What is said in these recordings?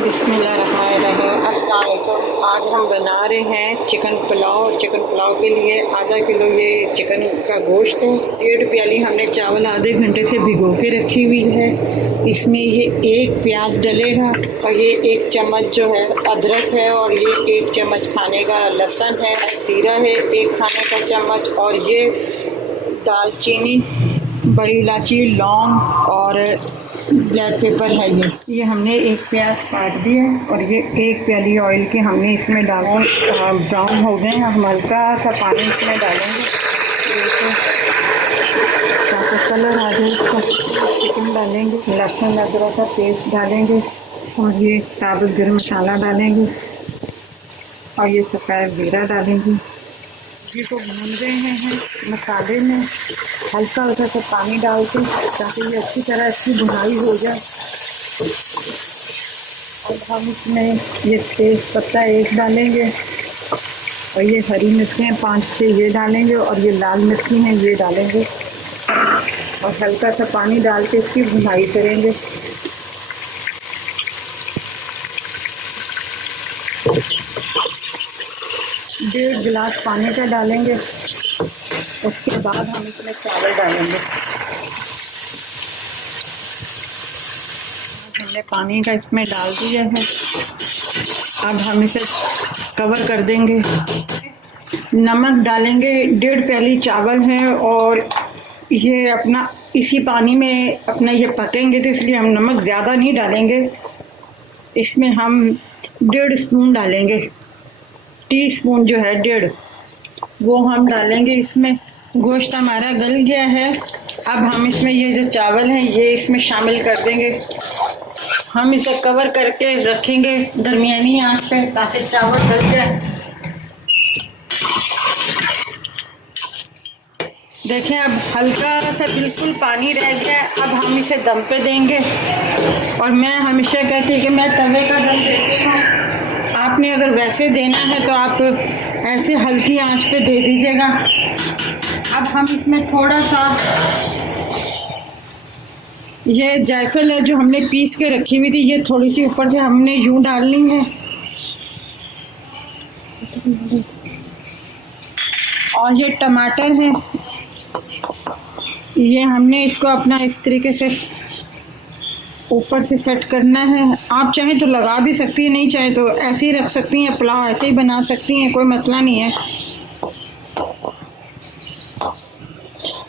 बिस्मिल्लाहिर्रहमानिर्रहीम। अस्सलाम वालेकुम। आज हम बना रहे हैं चिकन पुलाव। चिकन पुलाव के लिए आधा किलो ये चिकन का गोश्त है। 1.5 प्याली हमने चावल आधे घंटे से भिगो के रखी हुई है। इसमें ये 1 प्याज डलेगा और ये 1 चम्मच जो है अदरक है और ये 1 चम्मच खाने का लहसुन है। जीरा है 1 खाने का चम्मच और ये दालचीनी, बड़ी इलायची, लौंग और ब्लैक पेपर है। ये हमने 1 प्याज काट दिया और ये 1 प्याली ऑयल के हमने इसमें डाला। ब्राउन हो गए, हम हल्का सा पानी इसमें डालेंगे ताकि कलर आ जाए इसका। चिकन डालेंगे, लहसुन अदरक का पेस्ट डालेंगे और ये साबुत गरम मसाला डालेंगे और ये सफ़ेद जीरा डालेंगे। सब्जी को भून रहे हैं मसाले में, हल्का हल्का सा पानी डाल के ताकि ये अच्छी तरह इसकी भुनाई हो जाए। और हम इसमें ये तेज पत्ता 1 डालेंगे और ये हरी मिर्चें 5-6 ये डालेंगे और ये लाल मिर्ची हैं ये डालेंगे और हल्का सा पानी डाल के इसकी भुनाई करेंगे। डेढ़ गिलास पानी का डालेंगे। उसके बाद हम इसमें चावल डालेंगे। हमने पानी का इसमें डाल दिया है। अब हम इसे कवर कर देंगे। नमक डालेंगे, 1.5 प्याली चावल है और ये अपना इसी पानी में अपना ये पकेंगे तो इसलिए हम नमक ज़्यादा नहीं डालेंगे। इसमें हम 1.5 स्पून डालेंगे, टीस्पून जो है 1.5 वो हम डालेंगे इसमें। गोश्त हमारा गल गया है। अब हम इसमें ये जो चावल हैं ये इसमें शामिल कर देंगे। हम इसे कवर करके रखेंगे दरमियानी आंच पे ताकि चावल गल जाए। देखें अब हल्का सा बिल्कुल पानी रह गया। अब हम इसे दम पे देंगे और मैं हमेशा कहती हूँ कि मैं तवे का दम देती हूँ। आपने अगर वैसे देना है तो आप ऐसे हल्की आंच पे दे दीजिएगा। अब हम इसमें थोड़ा सा ये जायफल है जो हमने पीस के रखी हुई थी, ये थोड़ी सी ऊपर से हमने यूं डालनी है और ये टमाटर है, ये हमने इसको अपना इस तरीके से ऊपर से सेट करना है। आप चाहें तो लगा भी सकती हैं, नहीं चाहे तो ऐसे ही रख सकती हैं। पुलाव ऐसे ही बना सकती हैं, कोई मसला नहीं है।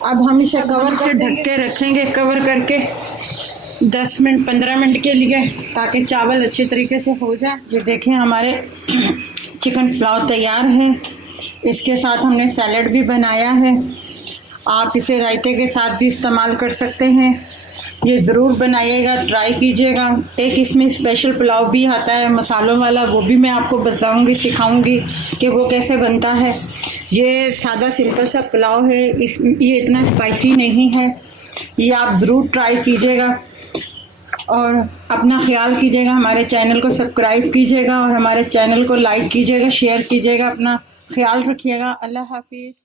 अब हम इसे कवर से ढक के रखेंगे, कवर करके 10 मिनट 15 मिनट के लिए, ताकि चावल अच्छे तरीके से हो जाए। ये देखें हमारे चिकन पुलाव तैयार है। इसके साथ हमने सैलड भी बनाया है। आप इसे रायते के साथ भी इस्तेमाल कर सकते हैं। ये ज़रूर बनाइएगा, ट्राई कीजिएगा। एक इसमें स्पेशल पुलाव भी आता है मसालों वाला, वो भी मैं आपको बताऊंगी, सिखाऊंगी कि वो कैसे बनता है। ये सादा सिंपल सा पुलाव है, ये इतना स्पाइसी नहीं है। ये आप ज़रूर ट्राई कीजिएगा और अपना ख्याल कीजिएगा। हमारे चैनल को सब्सक्राइब कीजिएगा और हमारे चैनल को लाइक कीजिएगा, शेयर कीजिएगा। अपना ख्याल रखिएगा। अल्लाह हाफिज़।